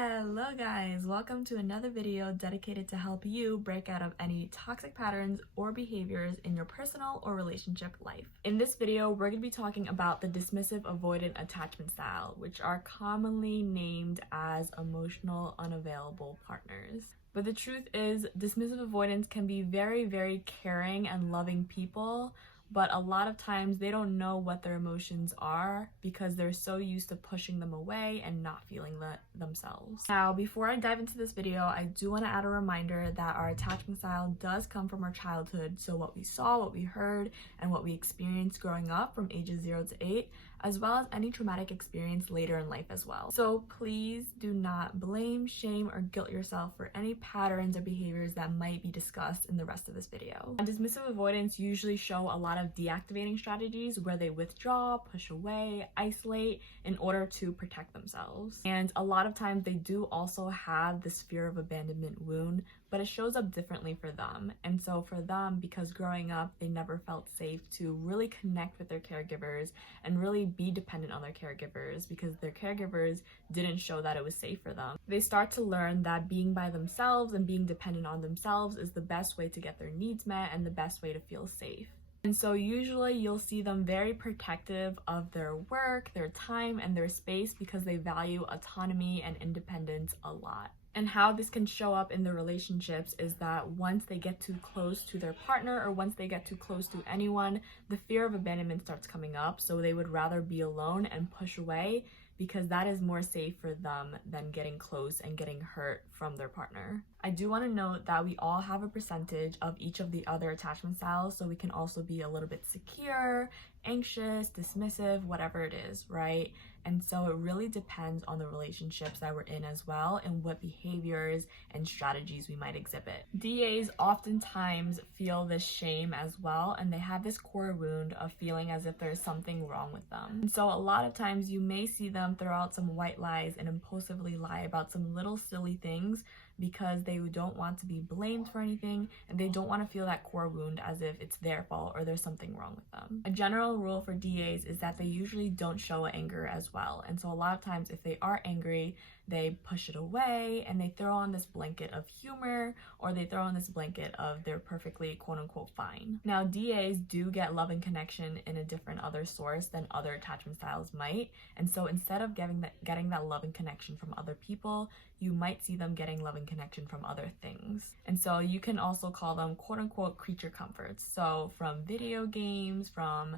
Hello guys, welcome to another video dedicated to help you break out of any toxic patterns or behaviors in your personal or relationship life. In this video, we're going to be talking about the dismissive avoidant attachment style, which are commonly named as emotional unavailable partners. But the truth is, dismissive avoidants can be very caring and loving people, but a lot of times they don't know what their emotions are because they're so used to pushing them away and not feeling themselves. Now, before I dive into this video, I do want to add a reminder that our attachment style does come from our childhood. So what we saw, what we heard, and what we experienced growing up from ages 0 to 8, as well as any traumatic experience later in life as well. So please do not blame, shame, or guilt yourself for any patterns or behaviors that might be discussed in the rest of this video. And dismissive avoidants usually show a lot of deactivating strategies where they withdraw, push away, isolate in order to protect themselves. And a lot of times they do also have this fear of abandonment wound, but it shows up differently for them. And so for them, because growing up they never felt safe to really connect with their caregivers and really be dependent on their caregivers because their caregivers didn't show that it was safe for them, they start to learn that being by themselves and being dependent on themselves is the best way to get their needs met and the best way to feel safe. And so usually you'll see them very protective of their work, their time, and their space because they value autonomy and independence a lot. And how this can show up in their relationships is that once they get too close to their partner or once they get too close to anyone, the fear of abandonment starts coming up. So they would rather be alone and push away because that is more safe for them than getting close and getting hurt from their partner. I do want to note that we all have a percentage of each of the other attachment styles, so we can also be a little bit secure, anxious, dismissive, whatever it is, right? And so it really depends on the relationships that we're in as well and what behaviors and strategies we might exhibit. DAs oftentimes feel this shame as well, and they have this core wound of feeling as if there's something wrong with them. And so a lot of times you may see them throw out some white lies and impulsively lie about some little silly things because they don't want to be blamed for anything and they don't want to feel that core wound as if it's their fault or there's something wrong with them. A general rule for DAs is that they usually don't show anger as well. And so a lot of times if they are angry, they push it away and they throw on this blanket of humor or they throw on this blanket of they're perfectly quote unquote fine. Now DAs do get love and connection in a different other source than other attachment styles might. And so instead of getting that love and connection from other people, you might see them getting love and connection from other things. And so you can also call them quote unquote creature comforts. So from video games, from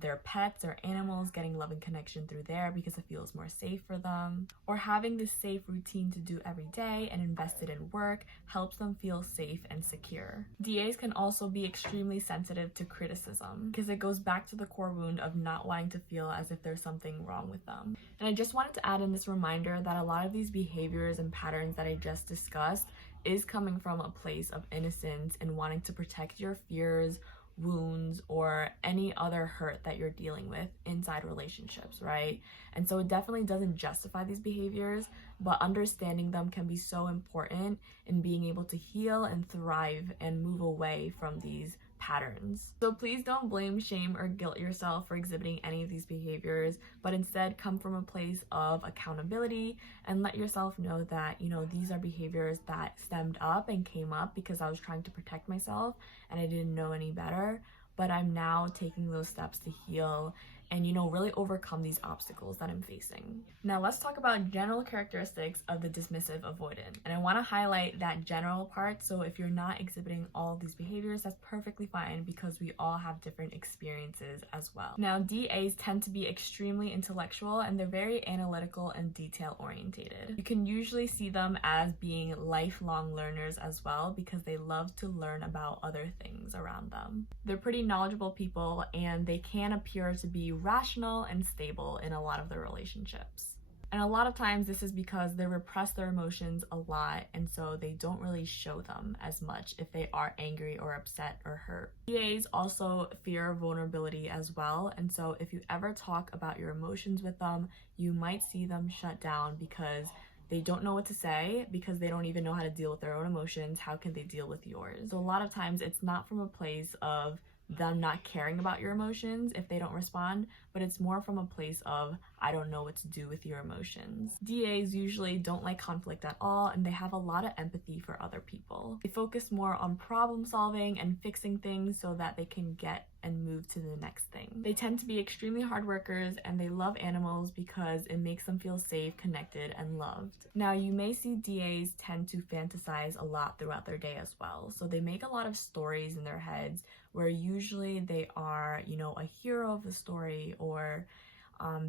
their pets or animals, getting love and connection through there because it feels more safe for them, or having this safe routine to do every day and invested in work helps them feel safe and secure. DAs can also be extremely sensitive to criticism because it goes back to the core wound of not wanting to feel as if there's something wrong with them. And I just wanted to add in this reminder that a lot of these behaviors and patterns that I just discussed is coming from a place of innocence and wanting to protect your fears, wounds, or any other hurt that you're dealing with inside relationships, right? And so it definitely doesn't justify these behaviors, but understanding them can be so important in being able to heal and thrive and move away from these patterns. So please don't blame, shame, or guilt yourself for exhibiting any of these behaviors, but instead come from a place of accountability and let yourself know that, these are behaviors that stemmed up and came up because I was trying to protect myself and I didn't know any better, but I'm now taking those steps to heal and, really overcome these obstacles that I'm facing. Now let's talk about general characteristics of the dismissive avoidant. And I want to highlight that general part. So if you're not exhibiting all of these behaviors, that's perfectly fine because we all have different experiences as well. Now DAs tend to be extremely intellectual and they're very analytical and detail orientated. You can usually see them as being lifelong learners as well because they love to learn about other things around them. They're pretty knowledgeable people and they can appear to be rational and stable in a lot of their relationships. And a lot of times this is because they repress their emotions a lot and so they don't really show them as much if they are angry or upset or hurt. DAs also fear vulnerability as well, and so if you ever talk about your emotions with them, you might see them shut down because they don't know what to say because they don't even know how to deal with their own emotions. How can they deal with yours? So a lot of times it's not from a place of them not caring about your emotions if they don't respond, but it's more from a place of, I don't know what to do with your emotions. DAs usually don't like conflict at all, and they have a lot of empathy for other people. They focus more on problem solving and fixing things so that they can get and move to the next thing. They tend to be extremely hard workers, and they love animals because it makes them feel safe, connected, and loved. Now, you may see DAs tend to fantasize a lot throughout their day as well. So they make a lot of stories in their heads where usually they are, a hero of the story, or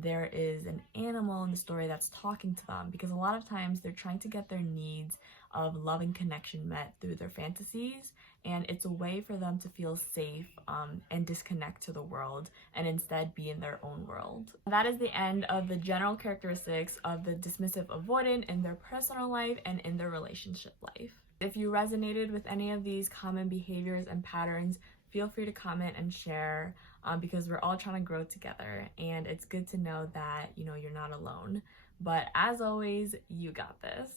there is an animal in the story that's talking to them, because a lot of times they're trying to get their needs of love and connection met through their fantasies, and it's a way for them to feel safe and disconnect to the world and instead be in their own world. That is the end of the general characteristics of the dismissive avoidant in their personal life and in their relationship life. If you resonated with any of these common behaviors and patterns, feel free to comment and share, because we're all trying to grow together, and it's good to know that you're not alone. But as always, you got this.